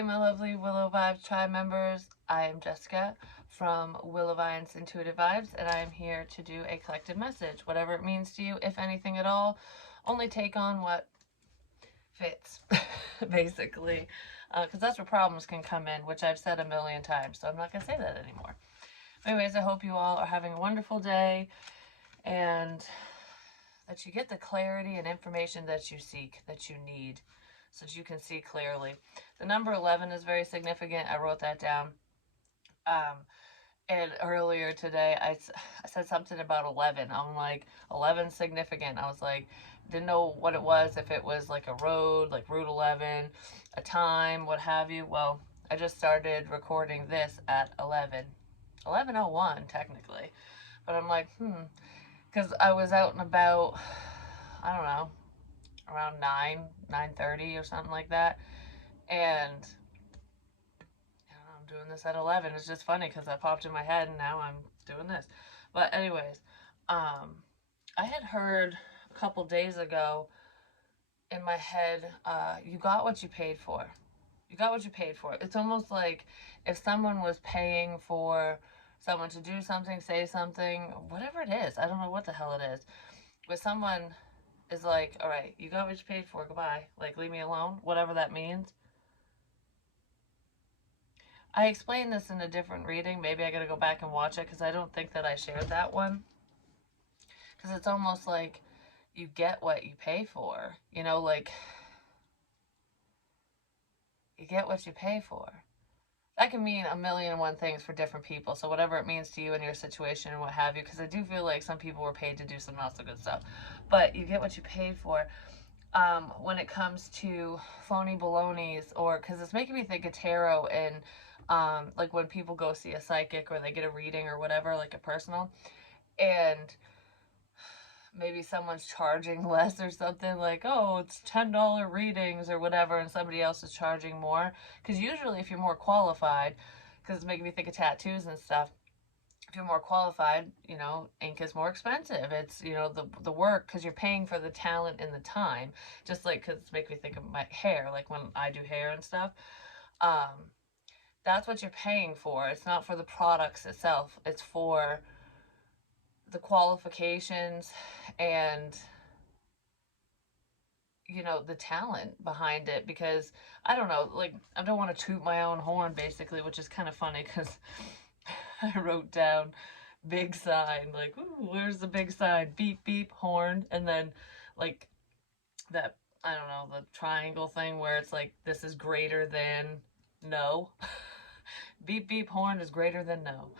Hey, my lovely Willow Vibes Tribe members. I am Jessica from Willow Vines Intuitive Vibes, and I am here to do a collective message. Whatever it means to you, if anything at all, only take on what fits, basically. Because that's where problems can come in, which I've said a million times, so I'm not going to say that anymore. Anyways, I hope you all are having a wonderful day and that you get the clarity and information that you seek, that you need, so that you can see clearly. The number 11 is very significant. I wrote that down. Um, and earlier today, I said something about 11. I'm like, 11 significant. I was like, didn't know what it was, if it was like a road, like Route 11, a time, what have you. Well, I just started recording this at 11:01 technically. But I'm like, because I was out and about, I don't know, around 9:30 or something like that. And I'm doing this at 11. It's just funny because that popped in my head and now I'm doing this. But anyways, I had heard a couple days ago in my head, you got what you paid for. You got what you paid for. It's almost like if someone was paying for someone to do something, say something, whatever it is. I don't know what the hell it is. But someone is like, all right, you got what you paid for. Goodbye. Like, leave me alone. Whatever that means. I explained this in a different reading. Maybe I gotta go back and watch it because I don't think that I shared that one. Because it's almost like you get what you pay for. You know, like, you get what you pay for. That can mean a million and one things for different people. So whatever it means to you and your situation and what have you, because I do feel like some people were paid to do some not so good stuff. But you get what you paid for. When it comes to phony balonies, or because it's making me think of tarot and like when people go see a psychic or they get a reading or whatever, like a personal, and maybe someone's charging less or something, like, oh, it's $10 readings or whatever, and somebody else is charging more. Because usually if you're more qualified, because it's making me think of tattoos and stuff, if you're more qualified, you know, ink is more expensive. It's, you know, the work, because you're paying for the talent and the time. Just like, because it's making me think of my hair, like when I do hair and stuff. That's what you're paying for. It's not for the products itself. It's for the qualifications and, you know, the talent behind it. Because I don't know, like, I don't want to toot my own horn, basically, which is kind of funny because I wrote down big sign, like, ooh, where's the big sign? Beep, beep, horn. And then, like, that, I don't know, the triangle thing where it's like, this is greater than no. Beep, beep, horn is greater than no.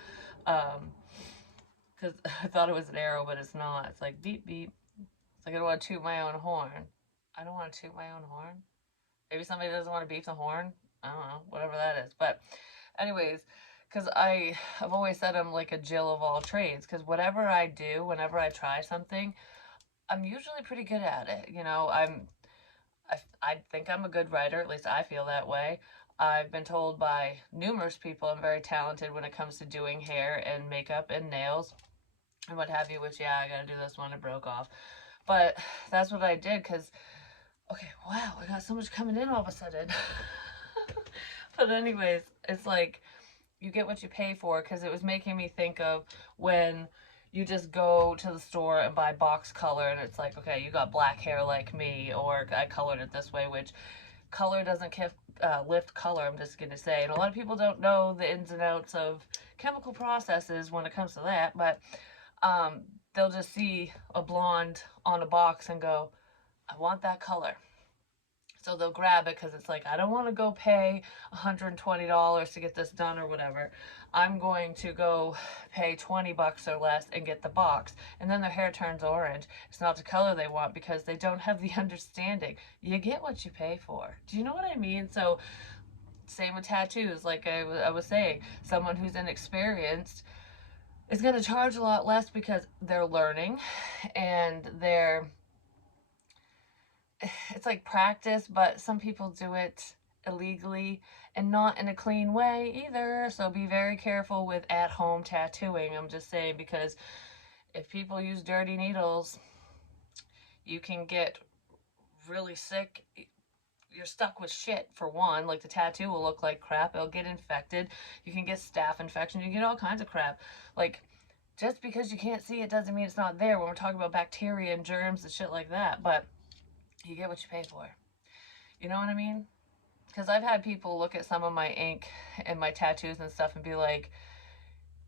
Because I thought it was an arrow, but it's not. It's like, beep, beep. It's like, I don't want to toot my own horn. I don't want to toot my own horn. Maybe somebody doesn't want to beep the horn. I don't know, whatever that is. But anyways, because I've always said I'm like a Jill of all trades, because whatever I do, whenever I try something, I'm usually pretty good at it. You know, I think I'm a good writer, at least I feel that way. I've been told by numerous people I'm very talented when it comes to doing hair and makeup and nails and what have you, which, yeah, I gotta do this one, it broke off. But that's what I did, because, okay, wow, I got so much coming in all of a sudden. But anyways, it's like, you get what you pay for, because it was making me think of when you just go to the store and buy box color and it's like, okay, you got black hair like me, or I colored it this way, which color doesn't lift color, I'm just going to say. And a lot of people don't know the ins and outs of chemical processes when it comes to that, but they'll just see a blonde on a box and go, I want that color. So they'll grab it because it's like, I don't want to go pay $120 to get this done or whatever. I'm going to go pay 20 bucks or less and get the box. And then their hair turns orange. It's not the color they want because they don't have the understanding. You get what you pay for. Do you know what I mean? So same with tattoos. Like I was saying, someone who's inexperienced is going to charge a lot less because they're learning and it's like practice, but some people do it illegally and not in a clean way either. So be very careful with at-home tattooing. I'm just saying, because if people use dirty needles, you can get really sick you're stuck with shit for one. Like the tattoo will look like crap. It'll get infected. You can get staph infection. You can get all kinds of crap. Like just because you can't see it doesn't mean it's not there when we're talking about bacteria and germs and shit like that. But you get what you pay for. You know what I mean? Because I've had people look at some of my ink and my tattoos and stuff and be like,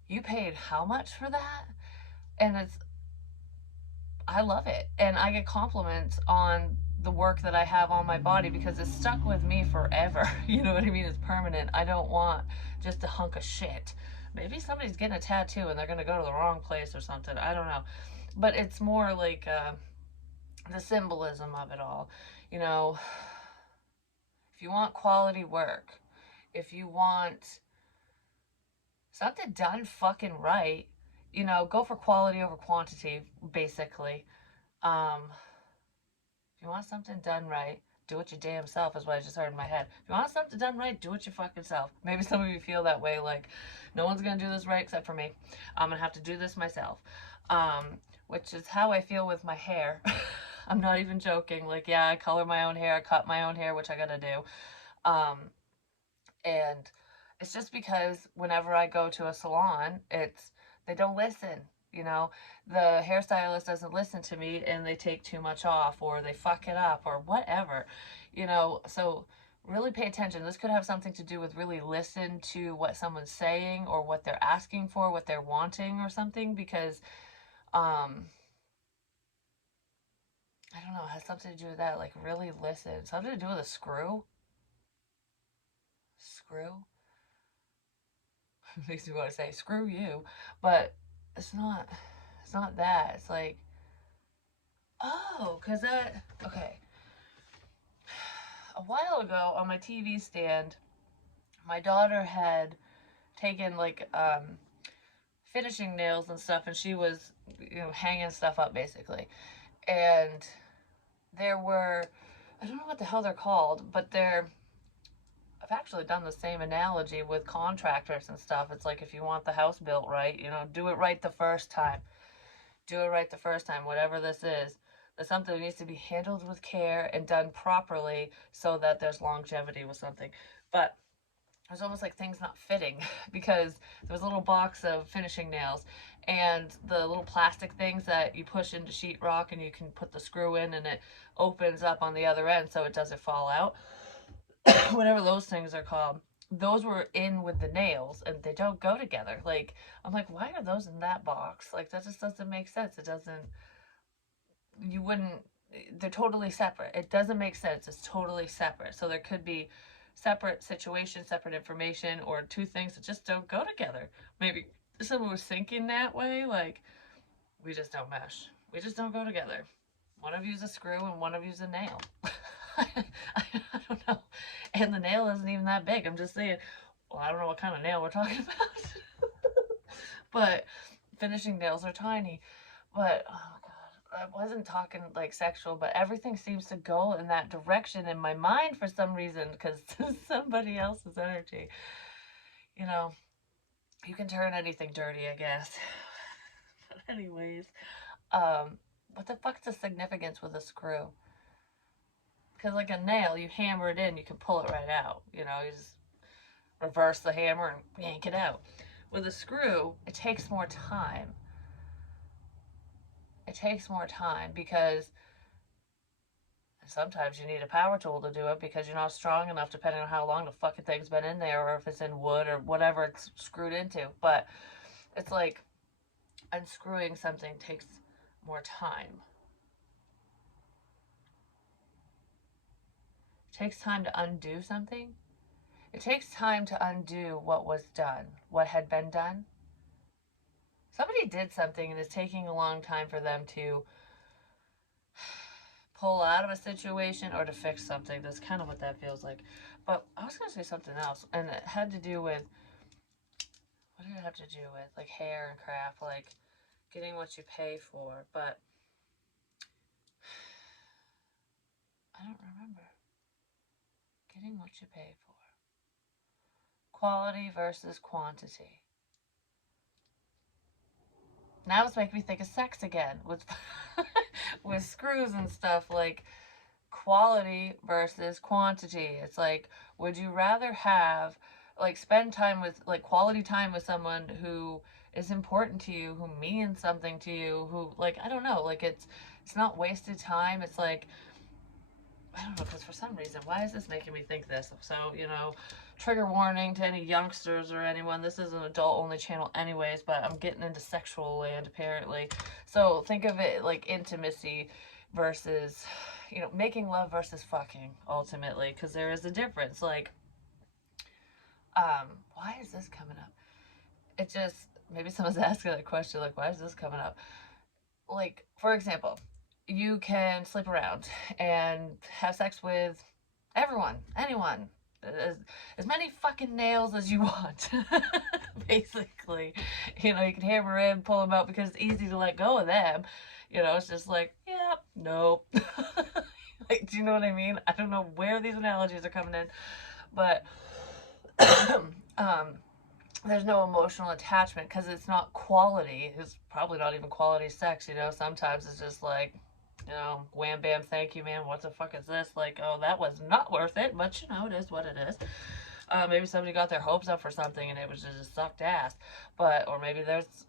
you paid how much for that? And I love it. And I get compliments on the work that I have on my body because it's stuck with me forever. You know what I mean? It's permanent. I don't want just a hunk of shit. Maybe somebody's getting a tattoo and they're going to go to the wrong place or something. I don't know. But it's more like the symbolism of it all. You know, if you want quality work, if you want something done fucking right, you know, go for quality over quantity, basically. Um, if you want something done right, do it your damn self, is what I just heard in my head. If you want something done right, do it your fucking self. Maybe some of you feel that way, like, no one's gonna do this right except for me. I'm gonna have to do this myself. Um, which is how I feel with my hair. I'm not even joking. Like, yeah, I color my own hair, I cut my own hair, which I gotta do. Um, and it's just because whenever I go to a salon, they don't listen. You know, the hairstylist doesn't listen to me and they take too much off or they fuck it up or whatever. You know, so really pay attention. This could have something to do with really listen to what someone's saying or what they're asking for, what they're wanting or something, because I don't know, it has something to do with that. Like really listen. Something to do with a screw. Screw. Makes me want to say screw you, but it's not. It's not that. It's like, oh, cause that. Okay, a while ago on my TV stand, my daughter had taken like finishing nails and stuff, and she was, you know, hanging stuff up basically, and there were, I don't know what the hell they're called, but they're, I've actually done the same analogy with contractors and stuff. It's like if you want the house built right, you know, do it right the first time. Do it right the first time, whatever this is. There's something that needs to be handled with care and done properly so that there's longevity with something. But it was almost like things not fitting because there was a little box of finishing nails and the little plastic things that you push into sheetrock and you can put the screw in and it opens up on the other end so it doesn't fall out. Whatever those things are called, those were in with the nails and they don't go together. Like, I'm like, why are those in that box? Like, that just doesn't make sense. It doesn't, you wouldn't, they're totally separate. It doesn't make sense. It's totally separate. So there could be separate situations, separate information, or two things that just don't go together. Maybe someone was thinking that way, like, we just don't mesh. We just don't go together. One of you's a screw and one of you's a nail. I don't know. And the nail isn't even that big. I'm just saying, well, I don't know what kind of nail we're talking about. But finishing nails are tiny. But, oh God, I wasn't talking like sexual, but everything seems to go in that direction in my mind for some reason because somebody else's energy. You know, you can turn anything dirty, I guess. But, anyways, what the fuck's the significance with a screw? Because like a nail, you hammer it in, you can pull it right out. You know, you just reverse the hammer and yank it out. With a screw, it takes more time. It takes more time because sometimes you need a power tool to do it because you're not strong enough depending on how long the fucking thing's been in there or if it's in wood or whatever it's screwed into. But it's like unscrewing something takes more time. It takes time to undo something. It takes time to undo what was done, what had been done. Somebody did something and it's taking a long time for them to pull out of a situation or to fix something. That's kind of what that feels like. But I was going to say something else, and it had to do with, what did it have to do with? Like hair and craft, like getting what you pay for. But I don't remember. Getting what you pay for. Quality versus quantity. Now it's making me think of sex again with with screws and stuff. Like quality versus quantity. It's like, would you rather have, like, spend time with, like, quality time with someone who is important to you, who means something to you, who, like, I don't know, like, it's not wasted time. It's like, I don't know, because for some reason, why is this making me think this? So, trigger warning to any youngsters or anyone. This is an adult only channel, anyways, but I'm getting into sexual land, apparently. So, think of it like intimacy versus, making love versus fucking, ultimately, because there is a difference. Like, why is this coming up? It just, maybe someone's asking that question, like, why is this coming up? Like, for example, you can sleep around and have sex with everyone, anyone, as many fucking nails as you want. Basically, you can hammer in, pull them out, because it's easy to let go of them. It's just like, yeah, nope. Like, do you know what I mean? I don't know where these analogies are coming in, but there's no emotional attachment because it's not quality. It's probably not even quality sex. Sometimes it's just like, wham bam, thank you, man. What the fuck is this? Like, oh, that was not worth it, but it is what it is. Maybe somebody got their hopes up for something and it was just sucked ass. Or maybe there's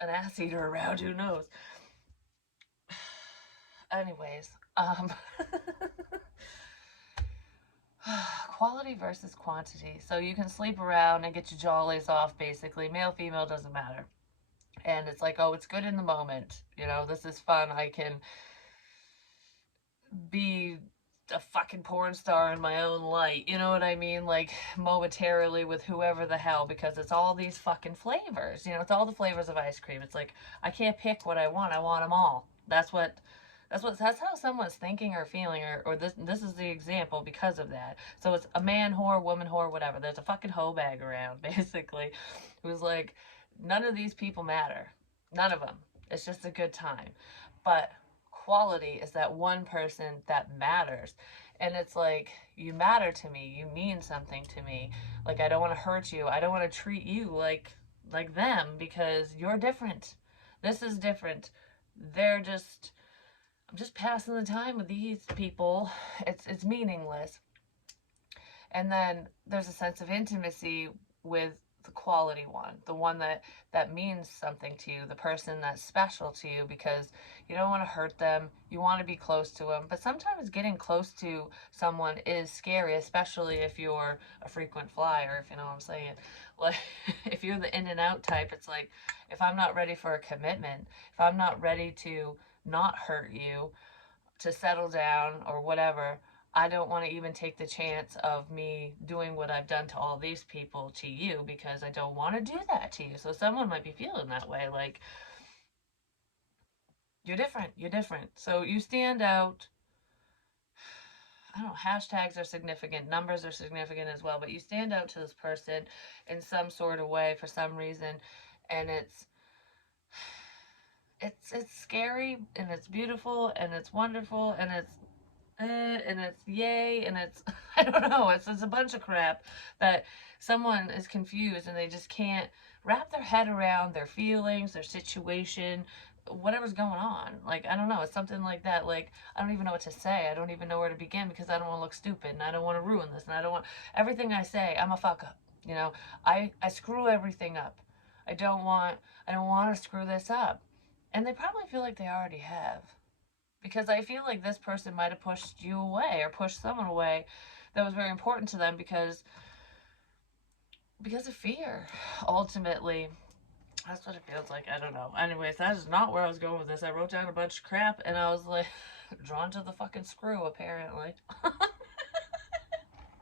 an ass eater around, who knows. Anyways, quality versus quantity. So you can sleep around and get your jollies off, basically. Male, female, doesn't matter. And it's like, oh, it's good in the moment. This is fun. I can be a fucking porn star in my own light. You know what I mean? Like, momentarily with whoever the hell, because it's all these fucking flavors. It's all the flavors of ice cream. It's like, I can't pick what I want. I want them all. That's how someone's thinking or feeling, or this is the example because of that. So it's a man whore, woman whore, whatever. There's a fucking hoe bag around, basically, who's like, none of these people matter. None of them. It's just a good time. But quality is that one person that matters. And it's like, you matter to me. You mean something to me. Like, I don't want to hurt you. I don't want to treat you like them, because you're different. This is different. I'm just passing the time with these people. It's meaningless. And then there's a sense of intimacy with the quality one, the one that means something to you, the person that's special to you, because you don't want to hurt them. You want to be close to them. But sometimes getting close to someone is scary, especially if you're a frequent flyer, if you know what I'm saying. Like, if you're the in and out type, it's like, if I'm not ready for a commitment, if I'm not ready to not hurt you, to settle down or whatever, I don't want to even take the chance of me doing what I've done to all these people to you, because I don't want to do that to you. So someone might be feeling that way, like, you're different. So you stand out. I don't know, hashtags are significant, numbers are significant as well, but you stand out to this person in some sort of way for some reason, and it's scary, and it's beautiful, and it's wonderful, and it's yay, and it's I don't know, it's a bunch of crap that someone is confused and they just can't wrap their head around their feelings, their situation, whatever's going on. Like, I don't know, it's something like that. Like, I don't even know what to say. I don't even know where to begin, because I don't want to look stupid, and I don't want to ruin this, and I don't want everything I say. I'm a fuck up. I screw everything up. I don't want to screw this up. And they probably feel like they already have, because I feel like this person might have pushed you away, or pushed someone away that was very important to them, because of fear. Ultimately, that's what it feels like. I don't know. Anyways, that is not where I was going with this. I wrote down a bunch of crap, and I was like, drawn to the fucking screw, apparently.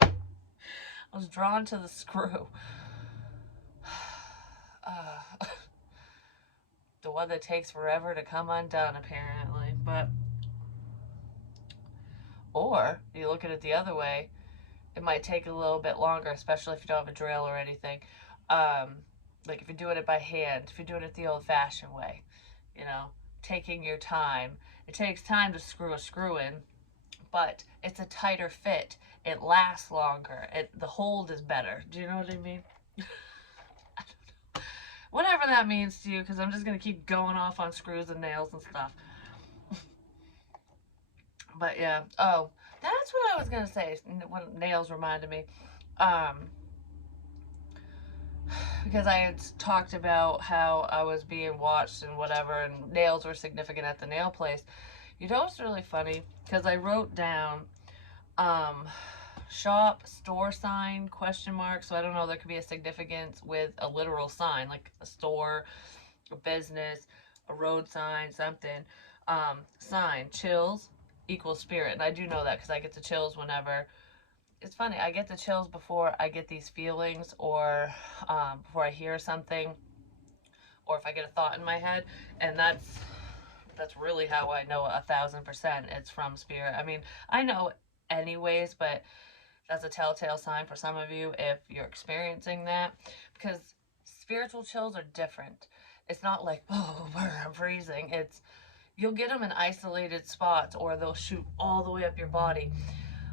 I was drawn to the screw. The one that takes forever to come undone, apparently. Or you look at it the other way, it might take a little bit longer, especially if you don't have a drill or anything. Like, if you're doing it by hand, if you're doing it the old-fashioned way, taking your time. It takes time to screw a screw in, but it's a tighter fit. It lasts longer. The hold is better. Do you know what I mean? Whatever that means to you, because I'm just going to keep going off on screws and nails and stuff. But yeah. Oh, That's what I was gonna say when nails reminded me. Um, because I had talked about how I was being watched and whatever, and nails were significant at the nail place. You know what's really funny? Because I wrote down um, shop, store sign, question mark. So I don't know, there could be a significance with a literal sign, like a store, a business, a road sign, something. Sign, chills equals spirit. And I do know that because I get the chills whenever. It's funny, I get the chills before I get these feelings, or before I hear something, or if I get a thought in my head. And that's really how I know 1,000% it's from spirit. I mean, I know anyways, but that's a telltale sign for some of you if you're experiencing that, because spiritual chills are different. It's not like, oh, I'm freezing. It's, you'll get them in isolated spots, or they'll shoot all the way up your body.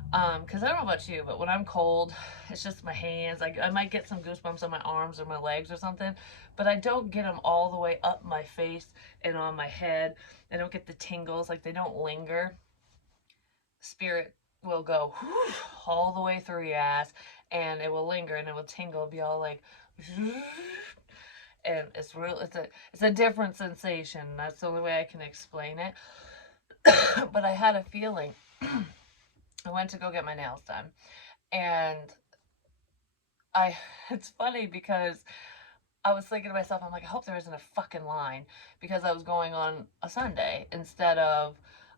Because I don't know about you, but when I'm cold, it's just my hands. I might get some goosebumps on my arms or my legs or something, but I don't get them all the way up my face and on my head. I don't get the tingles, like they don't linger. Spirit will go whew, all the way through your ass, and it will linger and it will tingle, be all like, and it's real. It's a different sensation. That's the only way I can explain it. But I had a feeling. I went to go get my nails done, and I. It's funny because I was thinking to myself, I'm like, I hope there isn't a fucking line, because I was going on a Sunday instead of,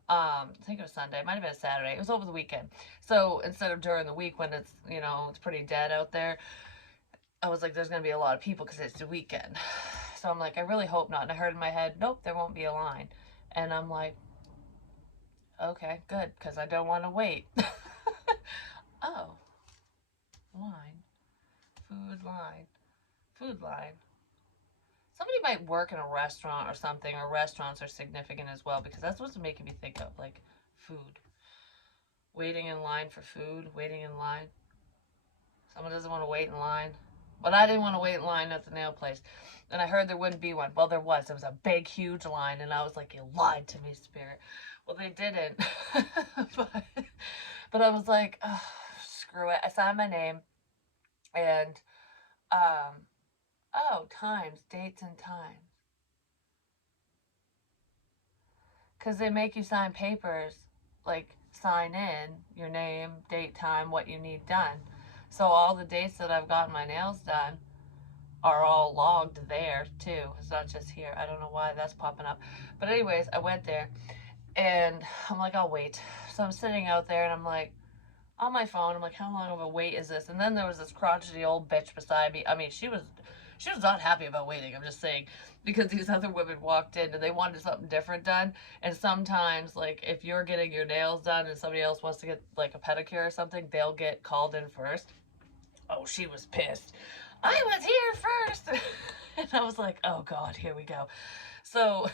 I think it was Sunday. It might have been a Saturday. It was over the weekend. So instead of during the week when it's, it's pretty dead out there, I was like, there's going to be a lot of people because it's the weekend. So I'm like, I really hope not. And I heard in my head, nope, there won't be a line. And I'm like, okay, good, because I don't want to wait. Oh, line, food line, food line. Somebody might work in a restaurant or something, or restaurants are significant as well, because that's what's making me think of, like, food. Waiting in line for food, waiting in line. Someone doesn't want to wait in line. But I didn't want to wait in line at the nail place. And I heard there wouldn't be one. Well, there was. There was a big, huge line. And I was like, you lied to me, Spirit. Well, they didn't. but, but I was like, oh, screw it. I signed my name. And, oh, times, dates and times. Because they make you sign papers, like sign in your name, date, time, what you need done. So all the dates that I've gotten my nails done are all logged there too. It's not just here. I don't know why that's popping up. But anyways, I went there and I'm like, I'll wait. So I'm sitting out there and I'm like, on my phone, I'm like, how long of a wait is this? And then there was this crotchety old bitch beside me. I mean, she was not happy about waiting. I'm just saying, because these other women walked in and they wanted something different done. And sometimes, like, if you're getting your nails done and somebody else wants to get like a pedicure or something, they'll get called in first. Oh, she was pissed. I was here first. And I was like, oh God, here we go. So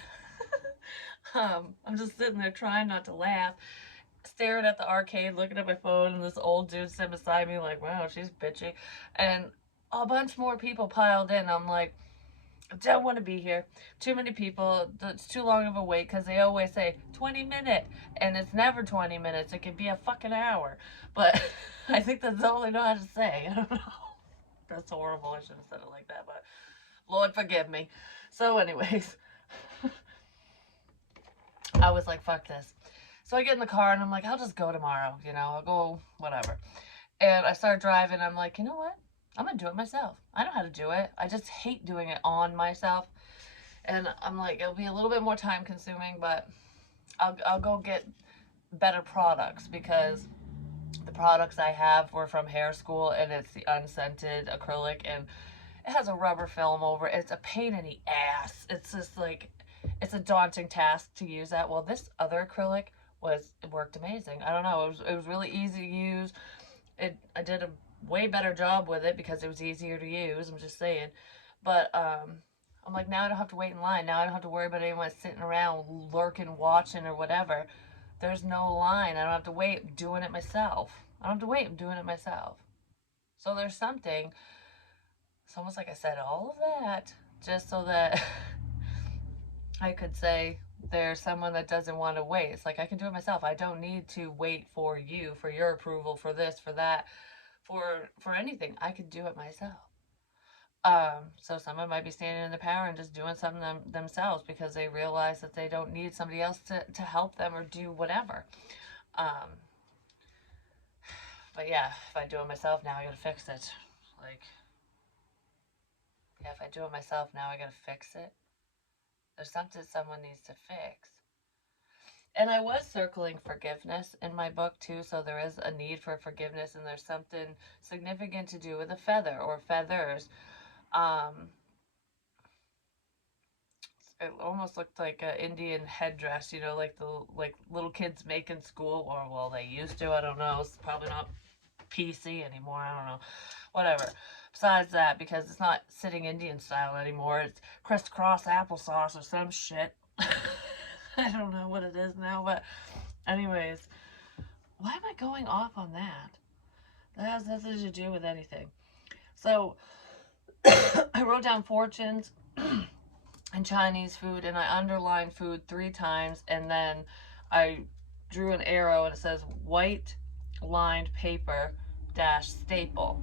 I'm just sitting there trying not to laugh, staring at the arcade, looking at my phone, and this old dude sitting beside me, like, wow, she's bitchy. And a bunch more people piled in. I'm like, I don't want to be here. Too many people. It's too long of a wait, because they always say 20 minute, and it's never 20 minutes. It could be a fucking hour. But I think that's all I know how to say. I don't know. That's horrible. I shouldn't have said it like that, but Lord forgive me. So, anyways, I was like, fuck this. So I get in the car and I'm like, I'll just go tomorrow, I'll go whatever. And I start driving. I'm like, you know what? I'm going to do it myself. I know how to do it. I just hate doing it on myself. And I'm like, it'll be a little bit more time consuming, but I'll go get better products, because the products I have were from hair school, and it's the unscented acrylic, and it has a rubber film over it. It's a pain in the ass. It's just like, it's a daunting task to use that. Well, this other acrylic it worked amazing. I don't know. It was really easy to use. I did a way better job with it because it was easier to use. I'm just saying. But I'm like, now I don't have to wait in line. Now I don't have to worry about anyone sitting around lurking, watching, or whatever. There's no line. I don't have to wait. I'm doing it myself. I don't have to wait. I'm doing it myself. So there's something. It's almost like I said all of that just so that I could say there's someone that doesn't want to wait. It's like, I can do it myself. I don't need to wait for you, for your approval, for this, for that, for anything. I could do it myself. So someone might be standing in the power and just doing something themselves because they realize that they don't need somebody else to help them or do whatever. Um, but yeah, if I do it myself now, I gotta fix it. Like, yeah, if I do it myself now, I gotta fix it. There's something someone needs to fix. And I was circling forgiveness in my book too, so there is a need for forgiveness, and there's something significant to do with a feather or feathers. Um, it almost looked like an Indian headdress, you know, like the like little kids make in school, or well, they used to. I don't know. It's probably not PC anymore. I don't know. Whatever. Besides that, because it's not sitting Indian style anymore, it's crisscross applesauce or some shit. I don't know what it is now, but anyways, why am I going off on that? That has nothing to do with anything. So I wrote down fortunes and Chinese food, and I underlined food 3 times, and then I drew an arrow and it says white lined paper dash staple.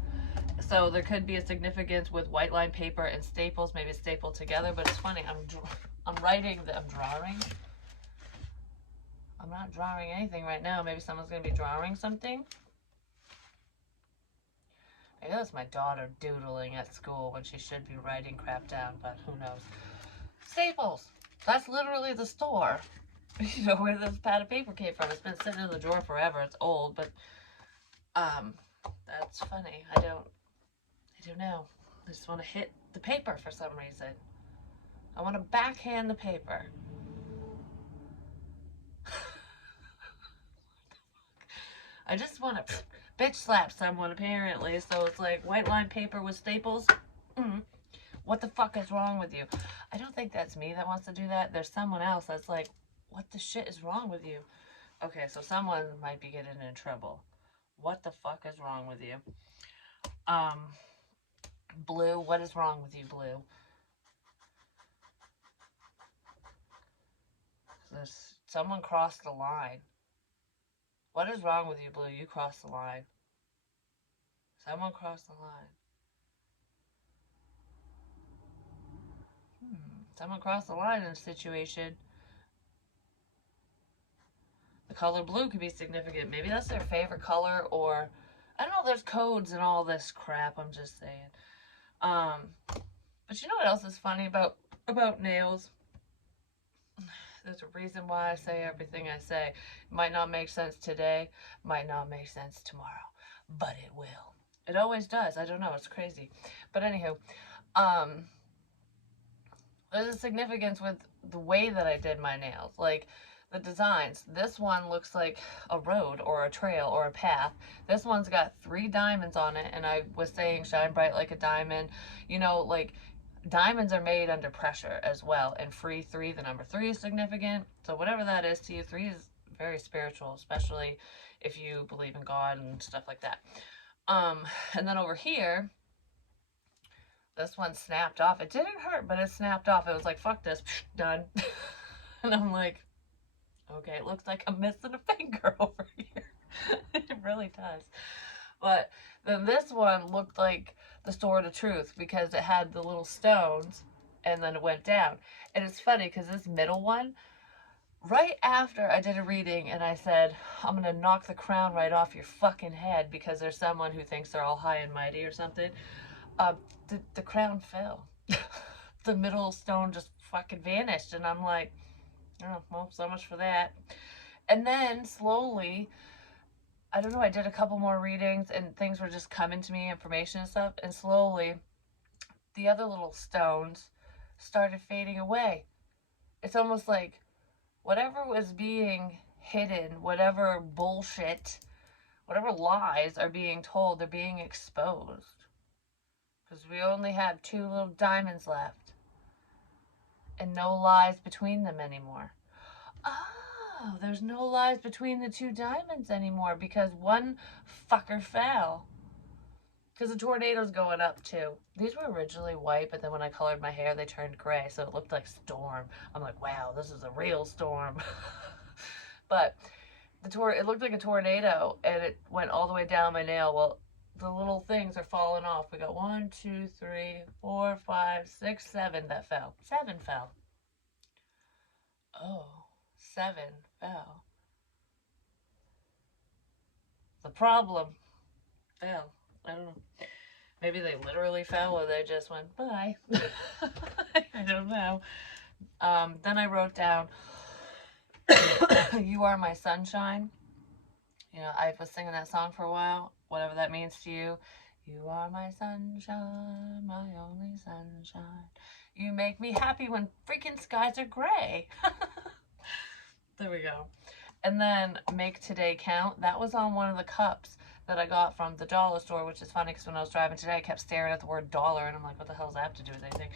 So there could be a significance with white lined paper and staples, maybe stapled together. But it's funny. I'm writing. I'm drawing. I'm not drawing anything right now. Maybe someone's gonna be drawing something. Maybe that's my daughter doodling at school when she should be writing crap down. But who knows? Staples. That's literally the store. You know where this pad of paper came from. It's been sitting in the drawer forever. It's old, but that's funny. I don't know. I just want to hit the paper for some reason. I want to backhand the paper. I just want to bitch slap someone apparently. So it's like white line paper with staples. What the fuck is wrong with you? I don't think that's me that wants to do that. There's someone else that's like, what the shit is wrong with you? Okay, so someone might be getting in trouble. What the fuck is wrong with you? Blue, what is wrong with you, Blue? Someone crossed the line. What is wrong with you, Blue? You crossed the line. Someone crossed the line. Someone crossed the line in a situation. The color blue could be significant. Maybe that's their favorite color, or I don't know. There's codes and all this crap. I'm just saying. But you know what else is funny about nails? There's a reason why I say everything I say. It might not make sense today, might not make sense tomorrow, but it will. It always does. I don't know. It's crazy. But anywho, there's a significance with the way that I did my nails. Like the designs. This one looks like a road or a trail or a path. This one's got 3 diamonds on it, and I was saying shine bright like a diamond. You know, like diamonds are made under pressure as well. And 3, the number 3 is significant. So whatever that is to you, 3 is very spiritual, especially if you believe in God and stuff like that. And then over here, this one snapped off. It didn't hurt, but it snapped off. It was like, fuck this, done. And I'm like, okay, it looks like I'm missing a finger over here. It really does. But then this one looked like the Sword of Truth because it had the little stones and then it went down. And it's funny because this middle one, right after I did a reading and I said, I'm going to knock the crown right off your fucking head because there's someone who thinks they're all high and mighty or something, the crown fell. The middle stone just fucking vanished. And I'm like, oh, well, so much for that. And then slowly, I don't know, I did a couple more readings and things were just coming to me, information and stuff. And slowly, the other little stones started fading away. It's almost like whatever was being hidden, whatever bullshit, whatever lies are being told, they're being exposed. Because we only have 2 little diamonds left. And no lies between them anymore. Oh, there's no lies between the 2 diamonds anymore because one fucker fell. because the tornado's going up too. These were originally white, but then when I colored my hair, they turned gray, so it looked like storm. I'm like, wow, this is a real storm. But it looked like a tornado, and it went all the way down my nail. Well, the little things are falling off. We got 1, 2, 3, 4, 5, 6, 7 that fell. 7 fell. Oh, 7 fell. The problem fell. I don't know. Maybe they literally fell or they just went bye. I don't know. Then I wrote down, "You are my sunshine." You know, I was singing that song for a while, whatever that means to you. You are my sunshine, my only sunshine. You make me happy when freaking skies are gray. There we go. And then make today count. That was on one of the cups that I got from the dollar store, which is funny because when I was driving today, I kept staring at the word dollar and I'm like, what the hell does that have to do with anything?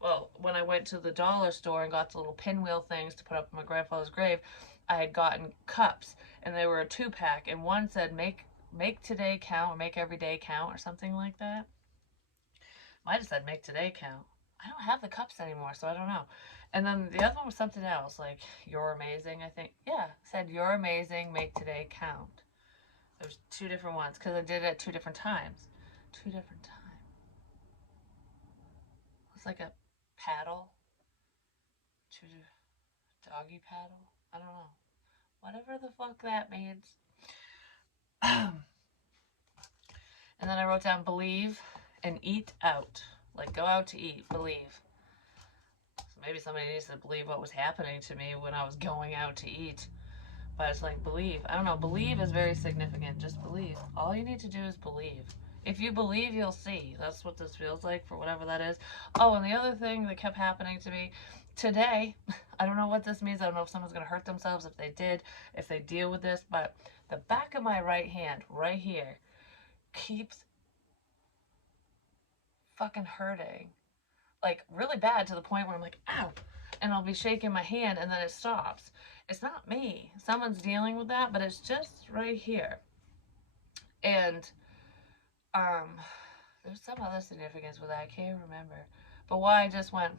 Well, when I went to the dollar store and got the little pinwheel things to put up on my grandfather's grave, I had gotten cups and they were a 2-pack, and one said make today count or make every day count or something like that. Might have said make today count. I don't have the cups anymore, so I don't know. And then the other one was something else, like you're amazing, I think. Yeah, said you're amazing, make today count. There's 2 different ones because I did it at 2 different times. 2 different times. It's like a paddle. Doggy paddle. I don't know. Whatever the fuck that means. And then I wrote down believe and eat out. Like go out to eat, believe. So maybe somebody needs to believe what was happening to me when I was going out to eat. But it's like believe. I don't know. Believe is very significant. Just believe. All you need to do is believe. If you believe, you'll see. That's what this feels like for whatever that is. Oh, and the other thing that kept happening to me today, I don't know what this means. I don't know if someone's going to hurt themselves, if they did, if they deal with this, but the back of my right hand, right here, keeps fucking hurting. Like really bad to the point where I'm like, ow. And I'll be shaking my hand and then it stops. It's not me. Someone's dealing with that, but it's just right here. And there's some other significance with that. I can't remember. But why I just went,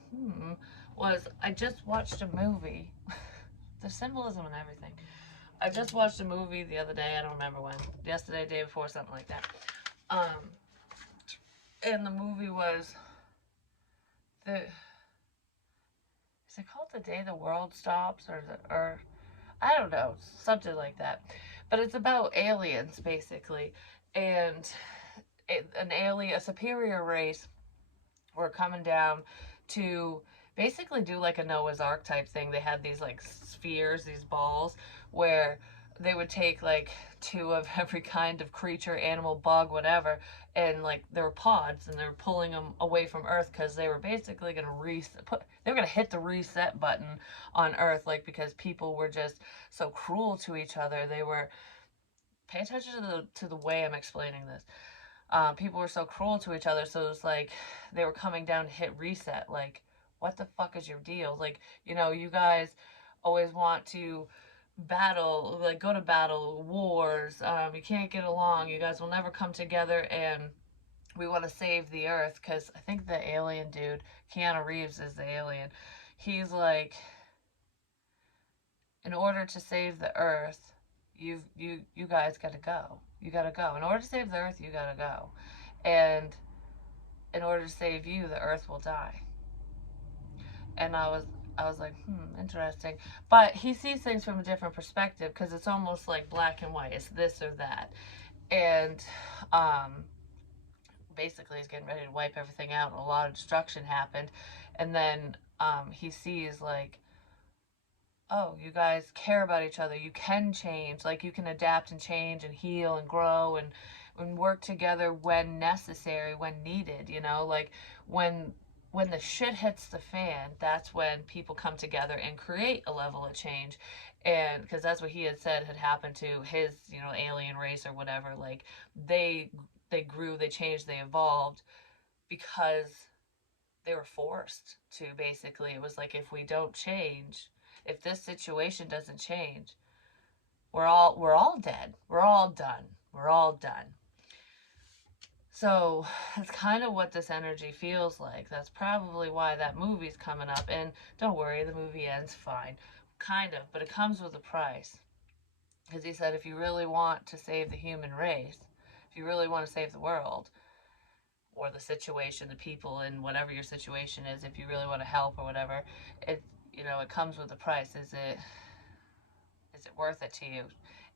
was I just watched a movie. There's symbolism and everything. I just watched a movie the other day. I don't remember when. Yesterday, day before, something like that. And the movie was is it called The Day the World Stops or I don't know, something like that. But it's about aliens basically, and a superior race were coming down to basically do like a Noah's Ark type thing. They had these like spheres, these balls, where they would take like 2 of every kind of creature, animal, bug, whatever, and like there were pods, and they were pulling them away from Earth because they were basically going to they were going to hit the reset button on Earth, like because people were just so cruel to each other. They were pay attention to the way I'm explaining this. People were so cruel to each other, so it was like they were coming down to hit reset. Like, what the fuck is your deal? Like, you guys always want to battle, like go to battle, wars. You can't get along. You guys will never come together, and we want to save the Earth because I think the alien dude, Keanu Reeves, is the alien. He's like, in order to save the Earth, you guys gotta go. You gotta go. In order to save the Earth, you gotta go. And in order to save you, the Earth will die. And I was like, interesting. But he sees things from a different perspective because it's almost like black and white. It's this or that. And basically he's getting ready to wipe everything out and a lot of destruction happened. And then he sees like, oh, you guys care about each other. You can change. Like you can adapt and change and heal and grow and work together when necessary, when needed, like when the shit hits the fan, that's when people come together and create a level of change. And because that's what he had said had happened to his, alien race or whatever, like they grew, they changed, they evolved because they were forced to. Basically, it was like, if we don't change, if this situation doesn't change, we're all dead. We're all done. We're all done. So that's kind of what this energy feels like. That's probably why that movie's coming up. And don't worry, the movie ends fine. Kind of, but it comes with a price. Because he said if you really want to save the human race, if you really want to save the world, or the situation, the people, and whatever your situation is, if you really want to help or whatever, it, it comes with a price. Is it worth it to you?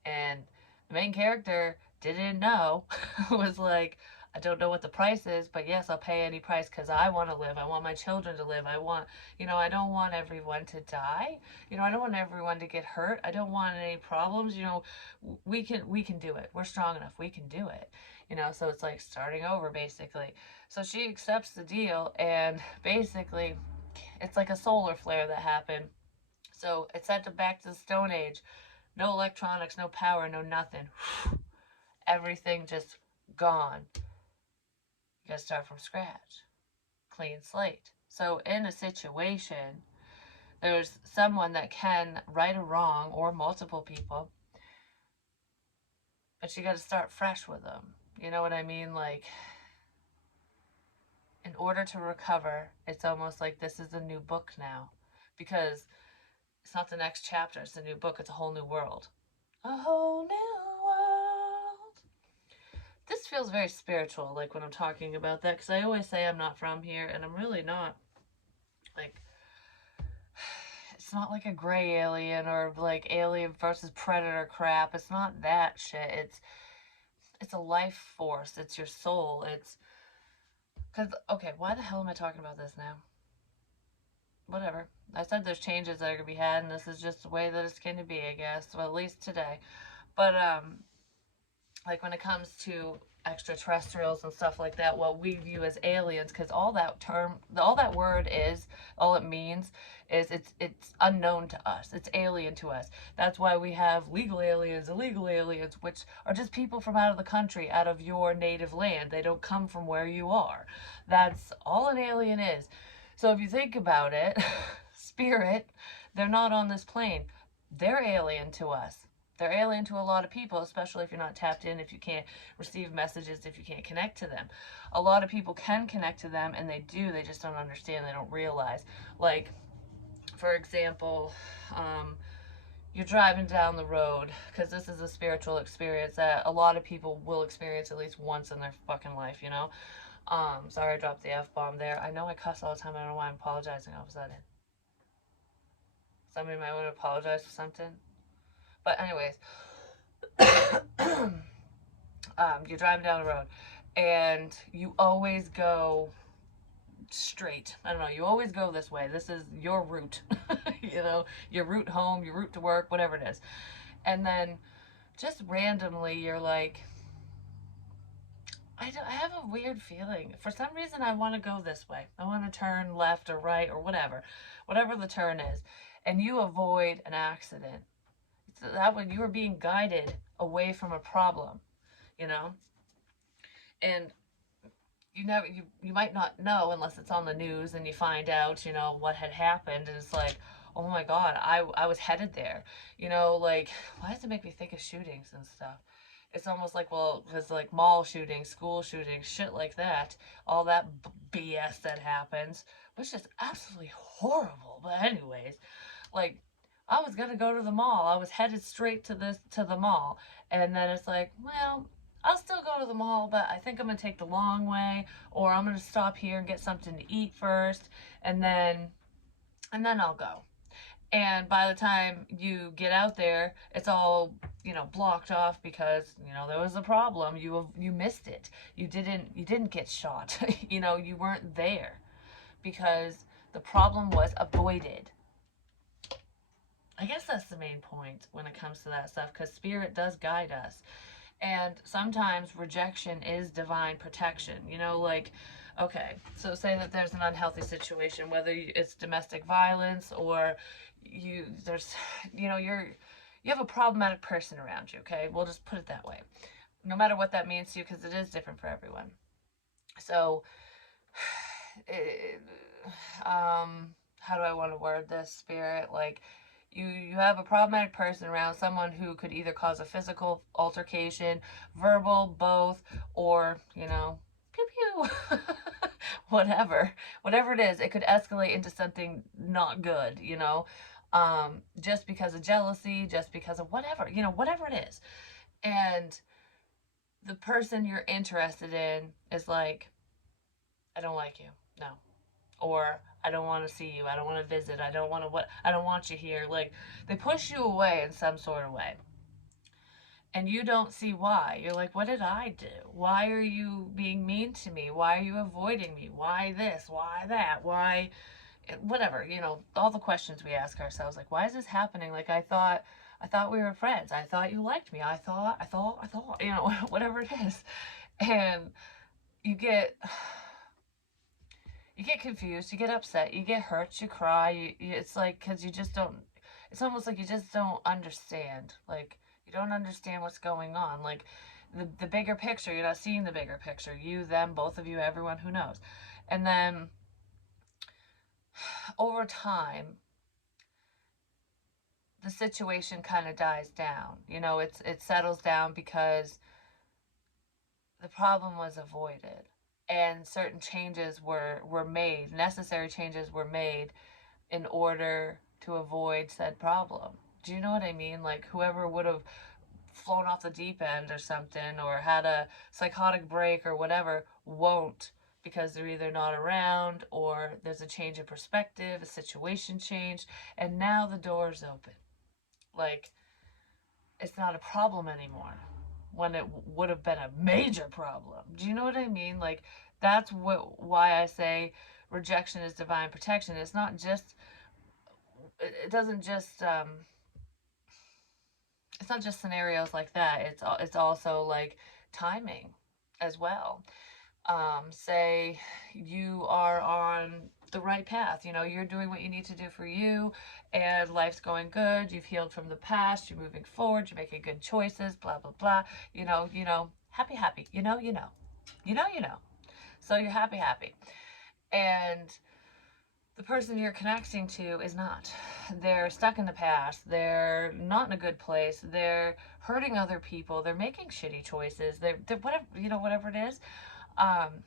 And the main character didn't know. Was like, I don't know what the price is, but yes, I'll pay any price because I want to live. I want my children to live. I don't want everyone to die. I don't want everyone to get hurt. I don't want any problems. We can do it. We're strong enough. We can do it. So it's like starting over basically. So she accepts the deal, and basically it's like a solar flare that happened. So it sent them back to the Stone Age. No electronics, no power, no nothing. Everything just gone. You gotta start from scratch. Clean slate. So in a situation, there's someone that can right a wrong, or multiple people, but you gotta start fresh with them. You know what I mean? Like, in order to recover, it's almost like this is a new book now. Because it's not the next chapter, it's a new book, it's a whole new world. A whole new world. This feels very spiritual, like when I'm talking about that, because I always say I'm not from here, and I'm really not. Like, it's not like a gray alien or like alien versus predator crap. It's not that shit. It's a life force. It's your soul. It's because okay, why the hell am I talking about this now? Whatever. I said there's changes that are gonna be had, and this is just the way that it's gonna be, I guess. Well, at least today. But like when it comes to extraterrestrials and stuff like that, what we view as aliens, because all that word is, all it means is it's unknown to us. It's alien to us. That's why we have legal aliens, illegal aliens, which are just people from out of the country, out of your native land. They don't come from where you are. That's all an alien is. So if you think about it, spirit, they're not on this plane. They're alien to us. They're alien to a lot of people, especially if you're not tapped in, if you can't receive messages, if you can't connect to them. A lot of people can connect to them, and they do. They just don't understand. They don't realize. Like, for example, you're driving down the road, because this is a spiritual experience that a lot of people will experience at least once in their fucking life. Sorry I dropped the F-bomb there. I know I cuss all the time. I don't know why I'm apologizing all of a sudden. Somebody might want to apologize for something. But anyways, you're driving down the road, and you always go straight. I don't know. You always go this way. This is your route. Your route home, your route to work, whatever it is. And then just randomly, you're like, I have a weird feeling. For some reason, I want to go this way. I want to turn left or right or whatever the turn is. And you avoid an accident. So that when you are being guided away from a problem, you know? And you might not know unless it's on the news and you find out, what had happened, and it's like, oh my god, I was headed there. Like, why does it make me think of shootings and stuff? It's almost like, well, because like mall shootings, school shootings, shit like that, all that BS that happens, which is absolutely horrible. But anyways, like, I was gonna go to the mall. I was headed straight to the mall, and then it's like, well, I'll still go to the mall, but I think I'm gonna take the long way, or I'm gonna stop here and get something to eat first, and then I'll go. And by the time you get out there, it's all blocked off because there was a problem. You missed it. You didn't get shot. You weren't there because the problem was avoided. I guess that's the main point when it comes to that stuff, because spirit does guide us. And sometimes rejection is divine protection. Like, okay, so say that there's an unhealthy situation, whether it's domestic violence or you have a problematic person around you, okay? We'll just put it that way. No matter what that means to you, because it is different for everyone. So, how do I want to word this, spirit? Like, you have a problematic person around, someone who could either cause a physical altercation, verbal, both, or you. Whatever it is, it could escalate into something not good, you know, just because of jealousy, just because of whatever, you know, whatever it is. And the person you're interested in is like, I don't like you, no. Or I don't want to see you, I don't want to visit, I don't want to I don't want you here. Like, they push you away in some sort of way, and you don't see why. You're like, what did I do? Why are you being mean to me? Why are you avoiding me? Why this? Why that? Why whatever, you know, all the questions we ask ourselves, like, why is this happening? Like, I thought we were friends. I thought you liked me. I thought, you know, whatever it is. And you get confused, you get upset, you get hurt, you cry. It's like, because you just don't, it's almost like you just don't understand. Like, you don't understand what's going on. Like, the bigger picture, you're not seeing the bigger picture. You, them, both of you, everyone, who knows. And then over time, the situation kind of dies down. You know, it settles down because the problem was avoided, and certain changes were made, necessary changes were made in order to avoid said problem. Do you know what I mean? Like, whoever would have flown off the deep end or something, or had a psychotic break or whatever, won't, because they're either not around, or there's a change in perspective, a situation change, and now the door's open. Like, it's not a problem anymore when it would have been a major problem. Do you know what I mean? Like, that's why I say rejection is divine protection. It's not just, it doesn't just it's not just scenarios like that. It's also like timing as well. Say you are on the right path, you know, you're doing what you need to do for you, and life's going good, you've healed from the past, you're moving forward, you're making good choices, blah blah blah, happy, so you're happy, and the person you're connecting to is not. They're stuck in the past. They're not in a good place. They're hurting other people. They're making shitty choices. They're whatever, whatever it is. Um,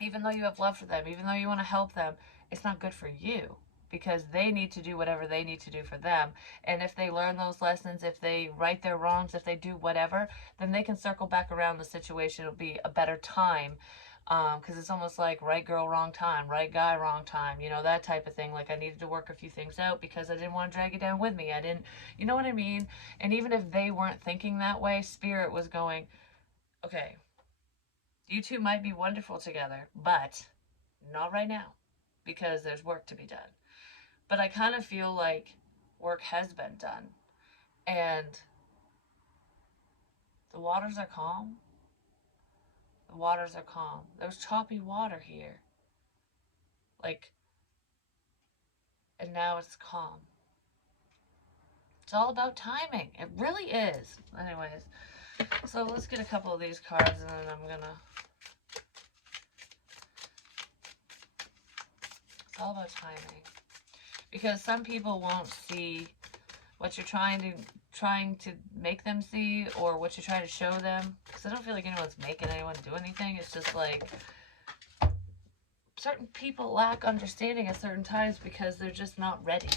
Even though you have love for them, even though you want to help them, it's not good for you, because they need to do whatever they need to do for them. And if they learn those lessons, if they right their wrongs, if they do whatever, then they can circle back around the situation. It'll be a better time. Because it's almost like right girl, wrong time, right guy, wrong time, that type of thing. Like, I needed to work a few things out because I didn't want to drag you down with me. I didn't, you know what I mean? And even if they weren't thinking that way, Spirit was going, okay, you two might be wonderful together, but not right now, because there's work to be done. But I kind of feel like work has been done, and the waters are calm. The waters are calm. There's choppy water here. Like, and now it's calm. It's all about timing. It really is. Anyways, so let's get a couple of these cards, and then I'm gonna... It's all about timing. Because some people won't see what you're trying to make them see, or what you're trying to show them. Because I don't feel like anyone's making anyone do anything. It's just like, certain people lack understanding at certain times because they're just not ready.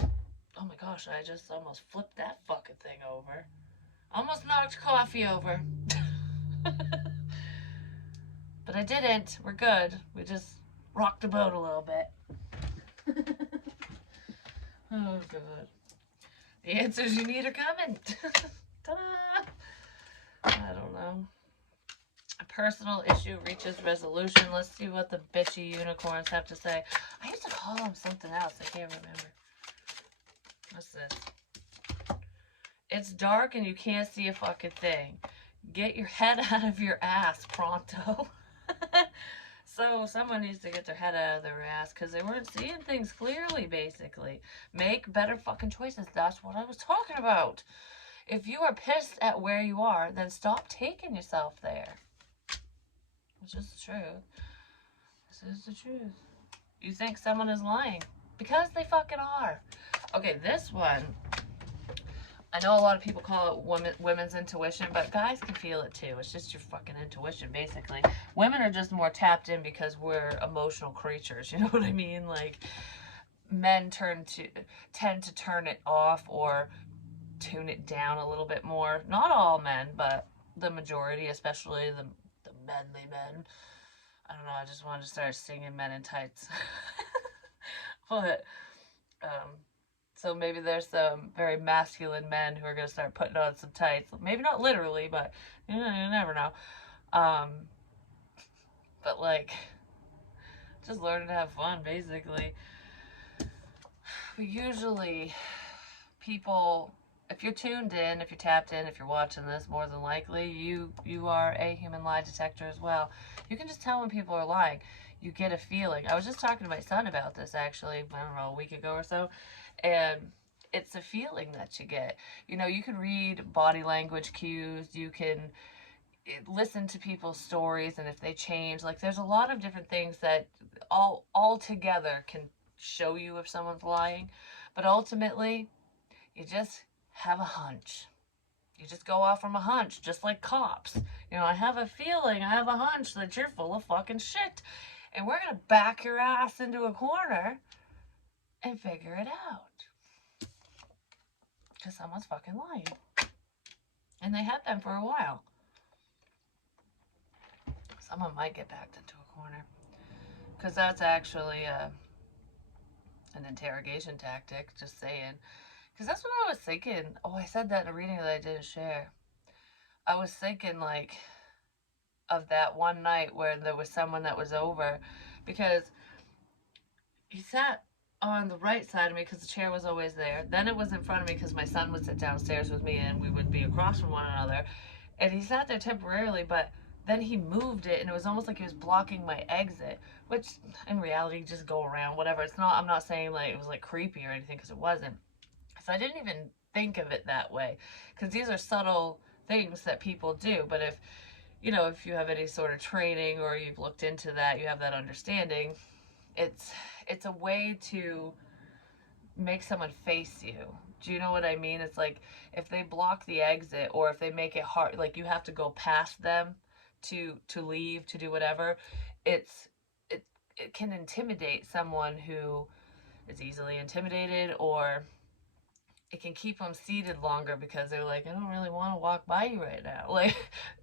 Oh my gosh, I just almost flipped that fucking thing over. Almost knocked coffee over. But I didn't. We're good. We just rocked the boat a little bit. Oh god. The answers you need are coming. Ta-da! I don't know. A personal issue reaches resolution. Let's see what the bitchy unicorns have to say. I used to call them something else. I can't remember. What's this? It's dark and you can't see a fucking thing. Get your head out of your ass pronto. So someone needs to get their head out of their ass because they weren't seeing things clearly, basically. Make better fucking choices. That's what I was talking about. If you are pissed at where you are, then stop taking yourself there. Which is the truth. This is the truth. You think someone is lying because they fucking are. Okay, this one I know a lot of people call it women's intuition, but guys can feel it too. It's just your fucking intuition, basically. Women are just more tapped in because we're emotional creatures. You know what I mean? Like men tend to turn it off or tune it down a little bit more. Not all men, but the majority, especially the manly men. I don't know. I just wanted to start singing "Men in Tights," but um, so maybe there's some very masculine men who are gonna start putting on some tights. Maybe not literally, but you never know. Um, but like, just learning to have fun, basically. But usually, people, if you're tuned in, if you're tapped in, if you're watching this, more than likely you are a human lie detector as well. You can just tell when people are lying. You get a feeling. I was just talking to my son about this actually, I don't know, a week ago or so, and it's a feeling that you get. You know, you can read body language cues, you can listen to people's stories, and if they change, like there's a lot of different things that all together can show you if someone's lying. But ultimately, you just have a hunch. You just go off from a hunch, just like cops. You know, I have a feeling, I have a hunch that you're full of fucking shit. And we're going to back your ass into a corner and figure it out. Because someone's fucking lying. And they have been for a while. Someone might get backed into a corner. Because that's actually an interrogation tactic, just saying. Because that's what I was thinking. Oh, I said that in a reading that I didn't share. I was thinking, like, of that one night where there was someone that was over, because he sat on the right side of me because the chair was always there. Then it was in front of me because my son would sit downstairs with me and we would be across from one another. And he sat there temporarily, but then he moved it and it was almost like he was blocking my exit, which in reality, just go around, whatever. It's not, I'm not saying like it was like creepy or anything because it wasn't. So I didn't even think of it that way because these are subtle things that people do. But if you know, if you have any sort of training or you've looked into that, you have that understanding, it's it's a way to make someone face you. Do you know what I mean? It's like if they block the exit or if they make it hard, like you have to go past them to leave, to do whatever, it's it it can intimidate someone who is easily intimidated, or it can keep them seated longer because they're like, I don't really want to walk by you right now. Like,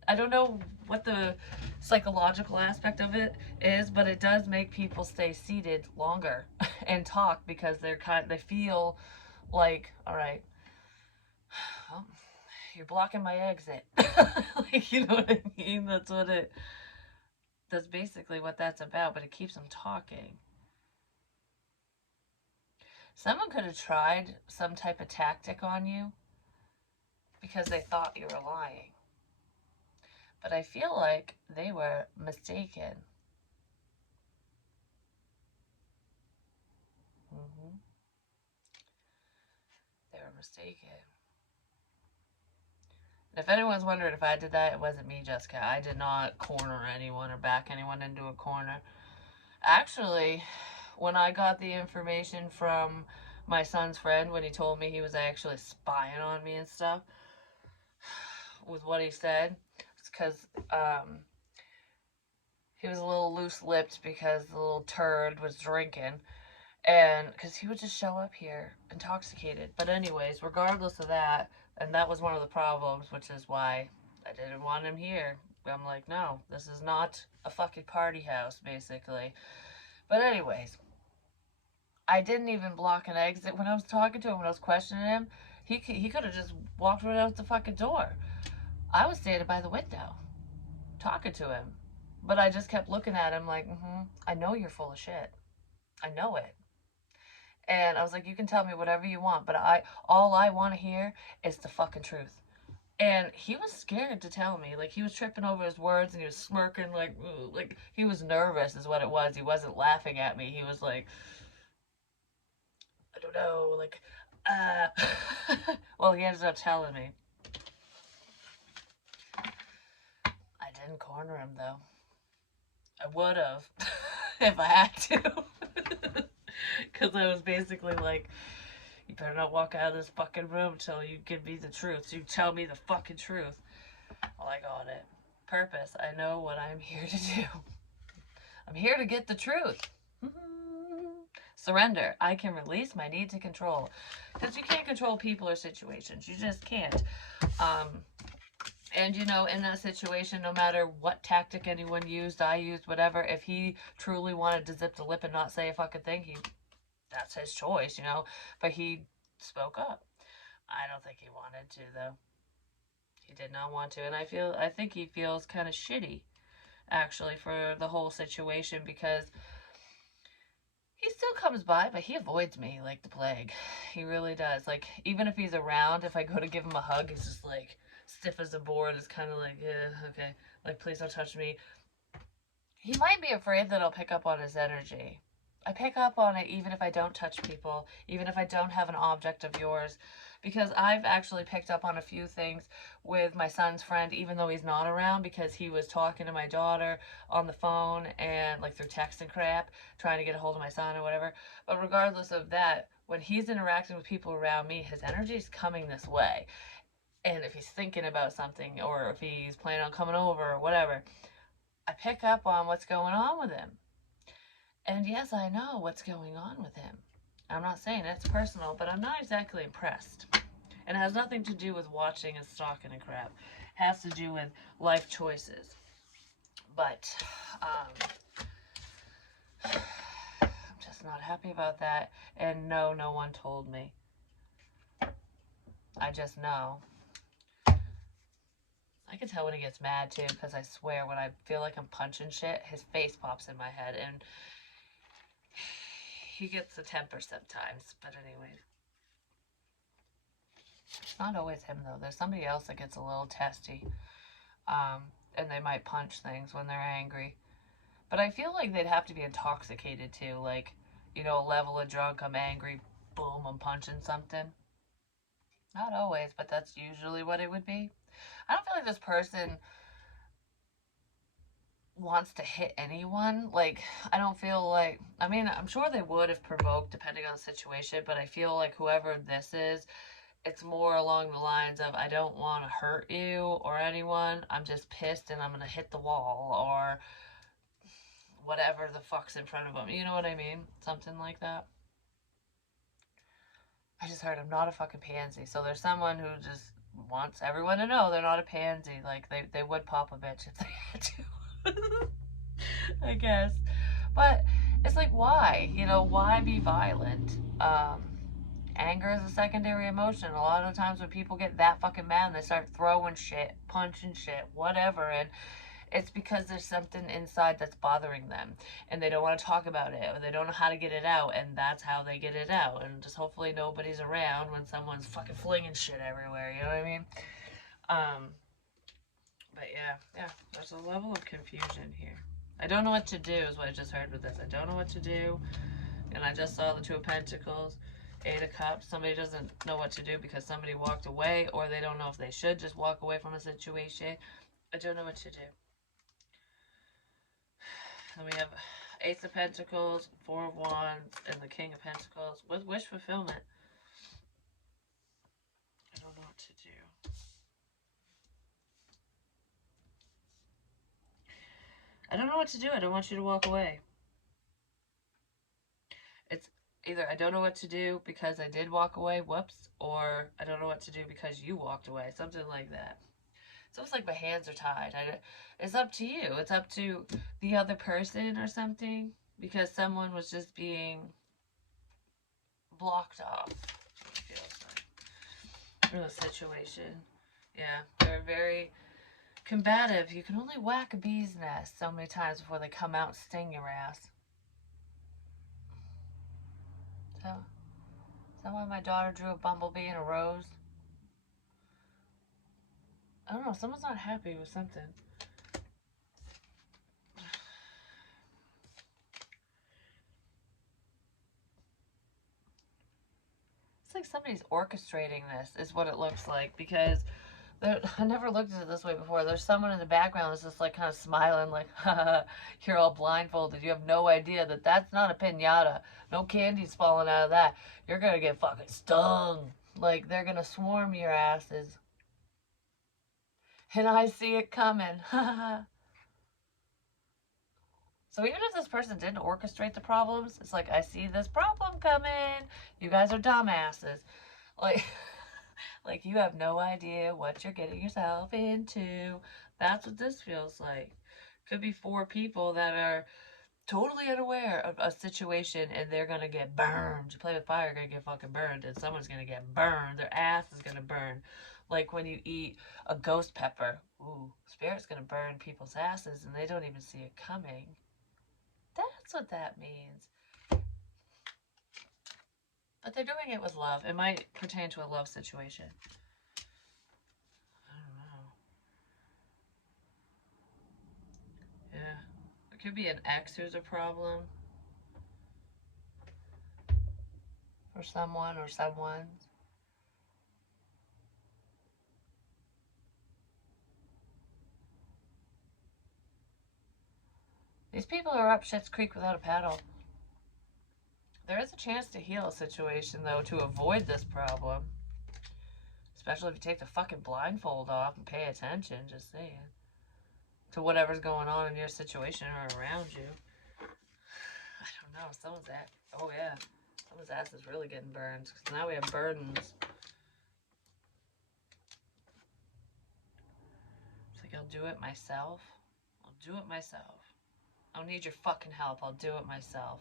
I don't know what the psychological aspect of it is, but it does make people stay seated longer and talk because they feel like, all right, well, you're blocking my exit. Like, you know what I mean? That's basically what that's about, but it keeps them talking. Someone could have tried some type of tactic on you because they thought you were lying. But I feel like they were mistaken. Hmm. They were mistaken. And if anyone's wondering if I did that, it wasn't me, Jessica. I did not corner anyone or back anyone into a corner. Actually, when I got the information from my son's friend, when he told me he was actually spying on me and stuff, with what he said, it's because he was a little loose-lipped because the little turd was drinking. And because he would just show up here intoxicated. But anyways, regardless of that, and that was one of the problems, which is why I didn't want him here. I'm like, no, this is not a fucking party house, basically. But anyways, I didn't even block an exit when I was talking to him, when I was questioning him. He could have just walked right out the fucking door. I was standing by the window talking to him. But I just kept looking at him like, I know you're full of shit. I know it. And I was like, you can tell me whatever you want, but all I want to hear is the fucking truth. And he was scared to tell me. Like, he was tripping over his words and he was smirking like, ooh, like he was nervous is what it was. He wasn't laughing at me. He was like, I don't know, like, well, he ended up telling me. I didn't corner him though. I would have if I had to. Because I was basically like, You better not walk out of this fucking room till you give me the truth. You tell me the fucking truth. Well, I got it. Purpose. I know what I'm here to do. I'm here to get the truth. Surrender. I can release my need to control. Because you can't control people or situations. You just can't. And you know, in that situation, no matter what tactic anyone used, I used, whatever, if he truly wanted to zip the lip and not say a fucking thing, that's his choice, you know. But he spoke up. I don't think he wanted to, though. He did not want to, and I think he feels kind of shitty, actually, for the whole situation, because he still comes by, but he avoids me like the plague. He really does. Like, even if he's around, if I go to give him a hug, he's just like stiff as a board. It's kind of like, yeah, okay, like, please don't touch me. He might be afraid that I'll pick up on his energy. I pick up on it even if I don't touch people, even if I don't have an object of yours, because I've actually picked up on a few things with my son's friend, even though he's not around, because he was talking to my daughter on the phone and like through text and crap, trying to get a hold of my son or whatever. But regardless of that, when he's interacting with people around me, his energy is coming this way. And if he's thinking about something or if he's planning on coming over or whatever, I pick up on what's going on with him. And yes, I know what's going on with him. I'm not saying it's personal, but I'm not exactly impressed. And it has nothing to do with watching and stalking and crap. It has to do with life choices. But I'm just not happy about that. And no, no one told me. I just know. I can tell when he gets mad too, because I swear when I feel like I'm punching shit, his face pops in my head, and he gets a temper sometimes. But anyways, it's not always him though. There's somebody else that gets a little testy, and they might punch things when they're angry. But I feel like they'd have to be intoxicated too, like, you know, a level of drunk, I'm angry, boom, I'm punching something. Not always, but that's usually what it would be. I don't feel like this person wants to hit anyone. Like, I don't feel like, I mean, I'm sure they would if provoked, depending on the situation, but I feel like whoever this is, it's more along the lines of, I don't want to hurt you or anyone. I'm just pissed and I'm going to hit the wall or whatever the fuck's in front of them. You know what I mean? Something like that. I just heard I'm not a fucking pansy. So there's someone who just wants everyone to know they're not a pansy. Like, they would pop a bitch if they had to. I guess. But it's like, why? You know, why be violent? Anger is a secondary emotion. A lot of the times when people get that fucking mad and they start throwing shit, punching shit, whatever, and it's because there's something inside that's bothering them and they don't want to talk about it or they don't know how to get it out, and that's how they get it out. And just hopefully nobody's around when someone's fucking flinging shit everywhere, you know what I mean? But yeah, there's a level of confusion here. I don't know what to do is what I just heard with this. I don't know what to do. And I just saw the Two of Pentacles, Eight of Cups. Somebody doesn't know what to do because somebody walked away, or they don't know if they should just walk away from a situation. I don't know what to do. Then we have Ace of Pentacles, Four of Wands, and the King of Pentacles with wish fulfillment. I don't know what to do. I don't know what to do. I don't want you to walk away. It's either I don't know what to do because I did walk away, whoops, or I don't know what to do because you walked away, something like that. It's almost like my hands are tied. It's up to you. It's up to the other person or something, because someone was just being blocked off, it feels like, in a situation. Yeah, they're very combative. You can only whack a bee's nest so many times before they come out and sting your ass. So, is that why my daughter drew a bumblebee and a rose? I don't know, someone's not happy with something. It's like somebody's orchestrating this, is what it looks like, because I never looked at it this way before. There's someone in the background that's just like kind of smiling, like, haha, you're all blindfolded. You have no idea that that's not a pinata. No candy's falling out of that. You're gonna get fucking stung. Like, they're gonna swarm your asses. And I see it coming. So even if this person didn't orchestrate the problems, it's like, I see this problem coming. You guys are dumbasses. Like, like you have no idea what you're getting yourself into. That's what this feels like. Could be 4 people that are totally unaware of a situation and they're gonna get burned. You play with fire, you're gonna get fucking burned, and someone's gonna get burned. Their ass is gonna burn. Like when you eat a ghost pepper. Ooh, spirit's gonna burn people's asses and they don't even see it coming. That's what that means. But they're doing it with love. It might pertain to a love situation. I don't know. Yeah. It could be an ex who's a problem. For someone or someone's. These people are up shit's creek without a paddle. There is a chance to heal a situation, though, to avoid this problem. Especially if you take the fucking blindfold off and pay attention, just saying. To whatever's going on in your situation or around you. I don't know, someone's ass. Oh, yeah. Someone's ass is really getting burned. Because now we have burdens. It's like, I'll do it myself. I'll do it myself. I don't need your fucking help. I'll do it myself.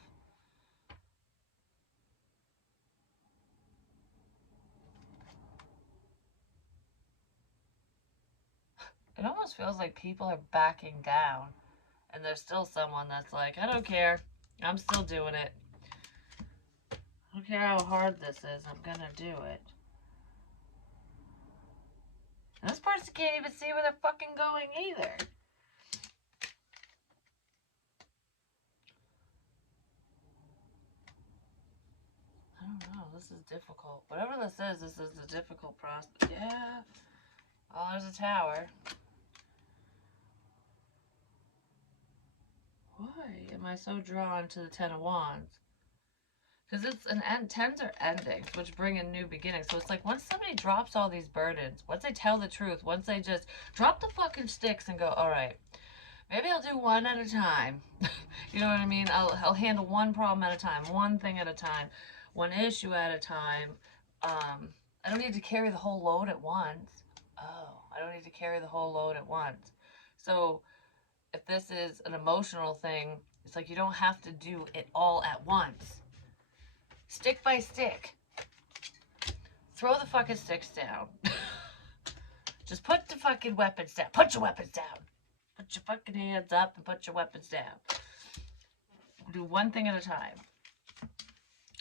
It almost feels like people are backing down. And there's still someone that's like, I don't care. I'm still doing it. I don't care how hard this is. I'm gonna do it. And this person can't even see where they're fucking going either. I don't know. This is difficult. Whatever this is a difficult process. Yeah. Oh, there's a tower. Why am I so drawn to the Ten of Wands? Because it's an end. Tens are endings, which bring in new beginnings. So it's like once somebody drops all these burdens, once they tell the truth, once they just drop the fucking sticks and go, all right, maybe I'll do one at a time. You know what I mean? I'll handle one problem at a time, one thing at a time, one issue at a time. I don't need to carry the whole load at once. Oh, I don't need to carry the whole load at once. So if this is an emotional thing, it's like you don't have to do it all at once. Stick by stick. Throw the fucking sticks down. Just put the fucking weapons down. Put your weapons down. Put your fucking hands up and put your weapons down. Do one thing at a time.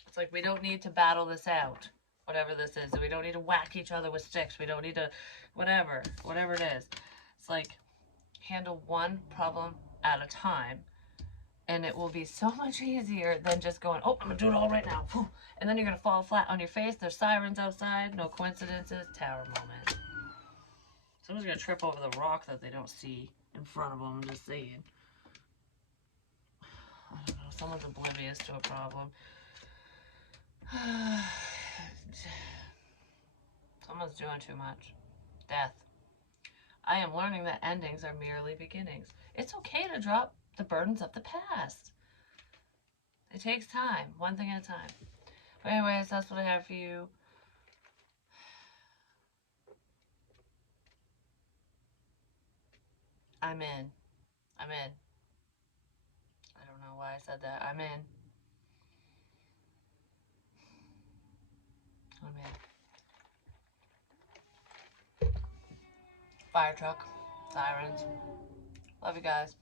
It's like we don't need to battle this out. Whatever this is. We don't need to whack each other with sticks. We don't need to whatever it is. It's like handle one problem at a time. And it will be so much easier than just going, oh, I'm going to do it all right now. And then you're going to fall flat on your face. There's sirens outside. No coincidences. Tower moment. Someone's going to trip over the rock that they don't see in front of them. I'm just saying. I don't know. Someone's oblivious to a problem. Someone's doing too much. Death. I am learning that endings are merely beginnings. It's okay to drop the burdens of the past. It takes time, one thing at a time. But anyways, that's what I have for you. I'm in. I don't know why I said that. I'm in. Fire truck. Sirens. Love you guys.